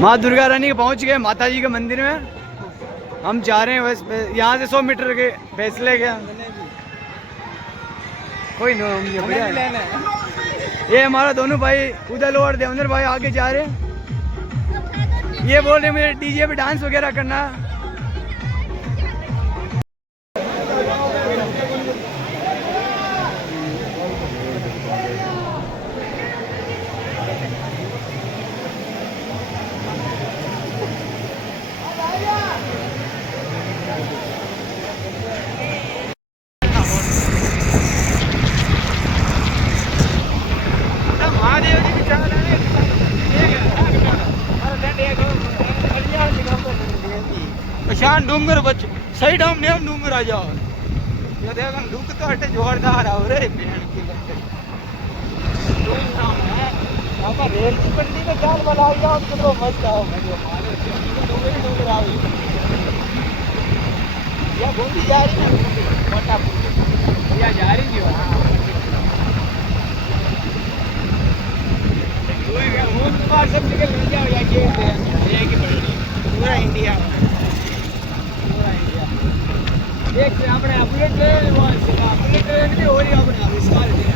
माँ दुर्गा रानी के पहुँच गए माता जी के मंदिर में। हम जा रहे हैं बस यहाँ से 100 मीटर के फैसले के। कोई नो बढ़िया है। ये हमारा दोनों भाई उदल और देवेंद्र भाई आगे जा रहे हैं। ये बोल रहे मुझे डीजे पे डांस वगैरह करना। शान डूंगर बच साइड हम ने डूंगर आ जाओ ये देखो दुख तो हटे जोरदार आओ रे बहन की बच्चे आपा रेल की पट्टी में चाल वाला आ जाओ तो मस्त आओ मजे मारे डूंगर आओ या गोंदी जा रही है मोटा या जा रही है वो पार सब जगह ले जाओ या गेट है की पड़ी पूरा इंडिया एक से આપણે બુલેટ લઈ લેવાનું છે બુલેટ લઈને ઓરી